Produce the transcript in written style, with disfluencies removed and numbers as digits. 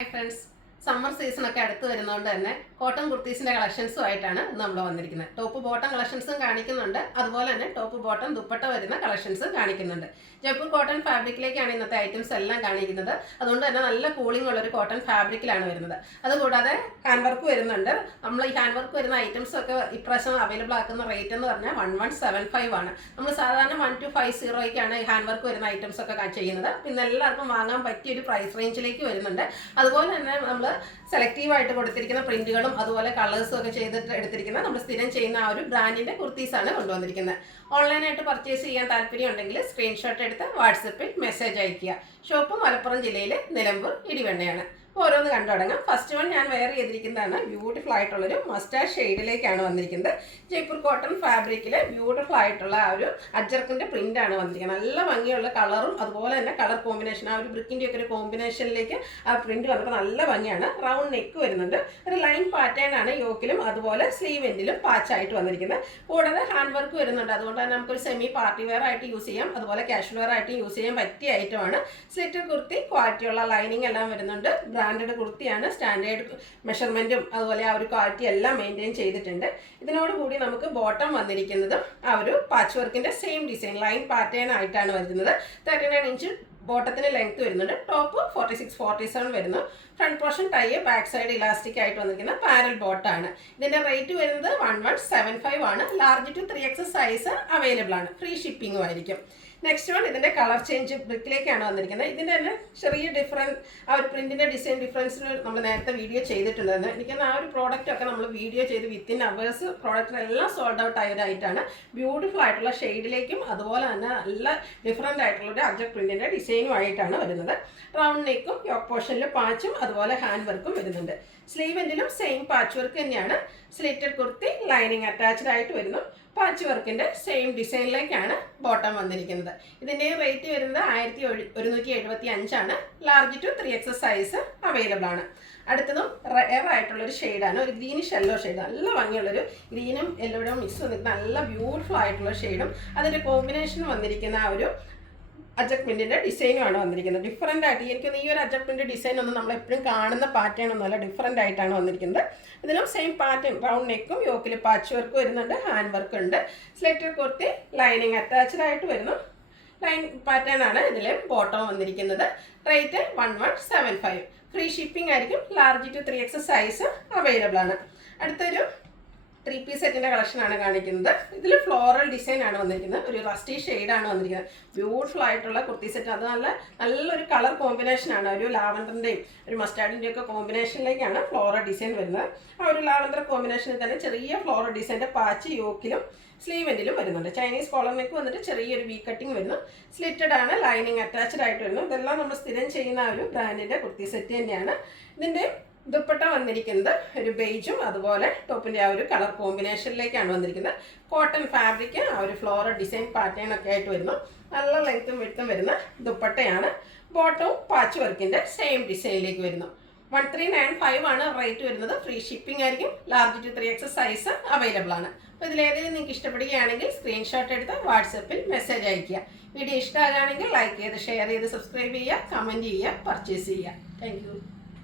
Hi friends. Summer season ഒക്കെ അടുത്ത് വരുന്നതുകൊണ്ട് തന്നെ കോട്ടൺ കുർത്തീസിന്റെ കളക്ഷൻസും ആയിട്ടാണ് നമ്മൾ വന്നിരിക്കുന്നത്. ടോപ്പ് ബോട്ടം കളക്ഷൻസും കാണിക്കുന്നുണ്ട്, അതുപോലെ തന്നെ ടോപ്പ് ബോട്ടം ദുപ്പട്ട വരുന്ന കളക്ഷൻസും കാണിക്കുന്നുണ്ട്. ജയ്പൂർ കോട്ടൺ ഫാബ്രിക്കിലേക്കാണ് ഇന്നത്തെ ഐറ്റംസ് എല്ലാം കാണിക്കുന്നത്. അതുകൊണ്ട് തന്നെ നല്ല കൂളിംഗ് ഉള്ള ഒരു കോട്ടൺ ഫാബ്രിക്കിലാണ് വരുന്നത്. അതുകൂടാതെ ഹാൻഡ് വർക്ക് വരുന്നുണ്ട്. നമ്മൾ ഈ ഹാൻഡ് വർക്ക് വരുന്ന ഐറ്റംസ് ഒക്കെ ഇപ്രാവശ്യം അവൈലബിൾ ആക്കുന്ന റേറ്റ് എന്ന് പറഞ്ഞാൽ 1175 ആണ്. നമ്മൾ സാധാരണ 1250ക്കാണ് ഈ ഹാൻഡ് വർക്ക് വരുന്ന ഐറ്റംസ് ഒക്കെ ചെയ്യുന്നത്. പിന്നെ എല്ലാവർക്കും വാങ്ങാൻ പറ്റിയ ഒരു പ്രൈസ് റേഞ്ചിലേക്ക് വരുന്നുണ്ട്. അതുപോലെ തന്നെ നമ്മൾ സെലക്റ്റീവ് ആയിട്ട് കൊടുത്തിരിക്കുന്ന പ്രിന്റുകളും അതുപോലെ കളേഴ്സും ഒക്കെ ചെയ്തിട്ട് എടുത്തിരിക്കുന്ന നമ്മൾ സ്ഥിരം ചെയ്യുന്ന ആ ഒരു ബ്രാൻഡിന്റെ കുർത്തീസാണ് കൊണ്ടുവന്നിരിക്കുന്നത്. ഓൺലൈനായിട്ട് പർച്ചേസ് ചെയ്യാൻ താല്പര്യം ഉണ്ടെങ്കിൽ സ്ക്രീൻഷോട്ട് എടുത്ത് വാട്സപ്പിൽ മെസ്സേജ് അയയ്ക്കുക. ഷോപ്പ് മലപ്പുറം ജില്ലയിലെ നിലമ്പൂർ ഇടിവണ്ണയാണ്. ഓരോന്ന് കണ്ടു തുടങ്ങാം. ഫസ്റ്റ് വൺ ഞാൻ വെയർ ചെയ്തിരിക്കുന്നതാണ് ബ്യൂട്ടിഫുൾ ആയിട്ടുള്ളൊരു മസ്റ്റാർഡ് ഷെയ്ഡിലേക്കാണ് വന്നിരിക്കുന്നത്. ജയ്പൂർ കോട്ടൺ ഫാബ്രിക്കിൽ ബ്യൂട്ടിഫുൾ ആയിട്ടുള്ള ആ ഒരു അജ്രക്കിന്റെ പ്രിന്റ് ആണ് വന്നിരിക്കുന്നത്. നല്ല ഭംഗിയുള്ള കളറും അതുപോലെ തന്നെ കളർ കോമ്പിനേഷൻ, ആ ഒരു ബ്രിക്കിന്റെ ഒക്കെ ഒരു കോമ്പിനേഷനിലേക്ക് ആ പ്രിന്റ് വന്നപ്പോൾ നല്ല ഭംഗിയാണ്. റൗണ്ട് നെക്ക് വരുന്നുണ്ട്. ഒരു ലൈൻ പാറ്റേൺ ആണ് യോക്കിലും അതുപോലെ സ്ലീവ് എൻഡിലും പാച്ചായിട്ട് വന്നിരിക്കുന്നത്. കൂടാതെ ഹാൻഡ് വർക്ക് വരുന്നുണ്ട്. അതുകൊണ്ട് തന്നെ നമുക്കൊരു സെമി പാർട്ടി വെയർ ആയിട്ട് യൂസ് ചെയ്യാം, അതുപോലെ കാഷ്വൽ വെയർ ആയിട്ട് യൂസ് ചെയ്യാൻ പറ്റിയ ഐറ്റമാണ്. സ്ലിറ്റഡ് കുർത്തി, ക്വാളിറ്റിയുള്ള ലൈനിങ് എല്ലാം വരുന്നുണ്ട്. ബ്രാൻഡഡ് കുർത്തിയാണ്. സ്റ്റാൻഡേർഡ് മെഷർമെന്റും അതുപോലെ ആ ഒരു ക്വാളിറ്റി എല്ലാം മെയിൻറ്റെയിൻ ചെയ്തിട്ടുണ്ട്. ഇതിനോടുകൂടി നമുക്ക് ബോട്ടം വന്നിരിക്കുന്നതും ആ ഒരു പാച്ച് വർക്കിന്റെ സെയിം ഡിസൈൻ ലൈൻ പാറ്റേൺ ആയിട്ടാണ് വരുന്നത്. 39 ഇഞ്ച് ബോട്ടത്തിന് ലെങ്ത് വരുന്നുണ്ട്. ടോപ്പ് 46-47 വരുന്നു. Front portion tie, back side elastic ആയിട്ട് വന്നിരിക്കുന്ന പാരൽ ബോട്ടാണ്. ഇതിന്റെ റേറ്റ് വരുന്നത് 1175 ആണ്. Large to 3X size available ആണ്. ഫ്രീ ഷിപ്പിംഗും ആയിരിക്കും. നെക്സ്റ്റ് വൺ ഇതിന്റെ കളർ ചേഞ്ച് ബ്രിക്കിലേക്കാണ് വന്നിരിക്കുന്നത്. ഇതിന്റെ തന്നെ ചെറിയ ഡിഫറൻസ്, ആ ഒരു പ്രിന്റിന്റെ ഡിസൈൻ ഡിഫറൻസിന് നമ്മൾ നേരത്തെ വീഡിയോ ചെയ്തിട്ടുണ്ടായിരുന്നു. എനിക്ക് ആ ഒരു പ്രോഡക്റ്റ് ഒക്കെ നമ്മൾ വീഡിയോ ചെയ്ത് വിത്തിൻ അവേഴ്സ് പ്രോഡക്റ്റ് എല്ലാം സോൾഡ് ഔട്ട് ആയതായിട്ടാണ്. ബ്യൂട്ടിഫുൾ ആയിട്ടുള്ള ഷെയ്ഡിലേക്കും അതുപോലെ തന്നെ നല്ല ഡിഫറെന്റ് ആയിട്ടുള്ള ഒരു അജക് പ്രിന്റിന്റെ ഡിസൈനും ആയിട്ടാണ് വരുന്നത്. റൗണ്ട് നെക്കും യോക്ക് പോർഷനിൽ പാച്ചും അതുപോലെ ഹാൻഡ് വർക്കും വരുന്നുണ്ട്. സ്ലീവ് എൻഡിലും സെയിം പാച്ച് വർക്ക് തന്നെയാണ്. സ്ലിറ്റഡ് കുർത്തി, ലൈനിങ് അറ്റാച്ച്ഡ് ആയിട്ട് വരുന്നു. പാച്ച് വർക്കിന്റെ സെയിം ഡിസൈനിലേക്കാണ് ബോട്ടം വന്നിരിക്കുന്നത്. ഇതിന്റെ റേറ്റ് വരുന്നത് 1175 ആണ്. Large to 3X size available ആണ്. അടുത്തതും റെയർ ആയിട്ടുള്ളൊരു ഷെയ്ഡാണ്. ഒരു ഗ്രീനിഷ് യെല്ലോ ഷെയ്ഡ്, നല്ല ഭംഗിയുള്ളൊരു ഗ്രീനും യെല്ലോയും മിക്സ് വന്നിരിക്കുന്ന നല്ല ബ്യൂട്ടിഫുൾ ആയിട്ടുള്ള ഷെയ്ഡും അതിന്റെ കോമ്പിനേഷൻ വന്നിരിക്കുന്ന ആ ഒരു അജക്മെന്റിന്റെ ഡിസൈനുമാണ് വന്നിരിക്കുന്നത്. ഡിഫറെന്റ് ആയിട്ട് എനിക്ക് ഈ ഒരു അജക്മെന്റ് ഡിസൈൻ ഒന്നും നമ്മൾ എപ്പോഴും കാണുന്ന പാറ്റേൺ ഒന്നുമല്ല, ഡിഫറെന്റ് ആയിട്ടാണ് വന്നിരിക്കുന്നത്. ഇതിലും സെയിം പാറ്റേൺ, റൗണ്ട് നെക്കും യോക്കിൽ പാച്ച് വർക്ക് വരുന്നുണ്ട്, ഹാൻഡ് വർക്ക് ഉണ്ട്. സ്ലിറ്റഡ് കുർത്തി, ലൈനിങ് അറ്റാച്ച്ഡ് ആയിട്ട് വരുന്നു. ലൈൻ പാറ്റേൺ ആണ് ഇതിൽ ബോട്ടം വന്നിരിക്കുന്നത്. റേറ്റ് 1175. ഫ്രീ ഷിപ്പിംഗ് ആയിരിക്കും. Large to 3X size available ആണ്. അടുത്തൊരു 3 പീസ് സെറ്റിന്റെ കളക്ഷൻ ആണ് കാണിക്കുന്നത്. ഇതിൽ ഫ്ലോറൽ ഡിസൈൻ ആണ് വന്നിരിക്കുന്നത്. ഒരു റസ്റ്റി ഷെയ്ഡാണ് വന്നിരിക്കുന്നത്. ബ്യൂട്ടിഫുൾ ആയിട്ടുള്ള കുർത്തി സെറ്റ്. അത് നല്ലൊരു കളർ കോമ്പിനേഷൻ ആണ്. ഒരു ലാവൻഡറിന്റെയും ഒരു മസ്റ്റാർഡിന്റെയും ഒക്കെ കോമ്പിനേഷനിലേക്കാണ് ഫ്ലോറൽ ഡിസൈൻ വരുന്നത്. ആ ഒരു ലാവൻഡർ കോമ്പിനേഷനിൽ തന്നെ ചെറിയ ഫ്ലോറൽ ഡിസൈൻ്റെ പാച്ച് യോക്കിലും സ്ലീവ് എൻഡിലും വരുന്നുണ്ട്. ചൈനീസ് കോളർ നെക്ക് വന്നിട്ട് ചെറിയൊരു വി കട്ടിങ് വരുന്നു. സ്ലിറ്റഡ് ആണ്, ലൈനിങ് അറ്റാച്ച്ഡ് ആയിട്ട് വരുന്നു. ഇതെല്ലാം നമ്മൾ സ്ഥിരം ചെയ്യുന്ന ആ ഒരു ബ്രാൻഡിന്റെ കുർത്തി സെറ്റ് തന്നെയാണ്. ഇതിന്റെ ദുപ്പട്ട വന്നിരിക്കുന്നത് ഒരു ബേജും അതുപോലെ ടോപ്പിന്റെ ആ ഒരു കളർ കോമ്പിനേഷനിലേക്കാണ് വന്നിരിക്കുന്നത്. കോട്ടൺ ഫാബ്രിക്, ആ ഒരു ഫ്ലോറൽ ഡിസൈൻ പാറ്റേൺ ഒക്കെ ആയിട്ട് വരുന്നു. നല്ല ലെങ്ത്തും വിഡ്ത്തും വരുന്ന ദുപ്പട്ടയാണ്. ബോട്ടവും പാച്ച് വർക്കിന്റെ സെയിം ഡിസൈനിലേക്ക് വരുന്നു. 1395 ആണ് റേറ്റ് വരുന്നത്. ഫ്രീ ഷിപ്പിംഗ് ആയിരിക്കും. Large to 3X size available ആണ്. അപ്പോൾ ഇതിലേതെങ്കിലും നിങ്ങൾക്ക് ഇഷ്ടപ്പെടുകയാണെങ്കിൽ സ്ക്രീൻഷോട്ട് എടുത്ത് വാട്സപ്പിൽ മെസ്സേജ് അയയ്ക്കുക. വീഡിയോ ഇഷ്ടമാകുകയാണെങ്കിൽ ലൈക്ക് ചെയ്ത് ഷെയർ ചെയ്ത് സബ്സ്ക്രൈബ് ചെയ്യുക, കമൻറ്റ് ചെയ്യുക, പർച്ചേസ് ചെയ്യുക. Thank you.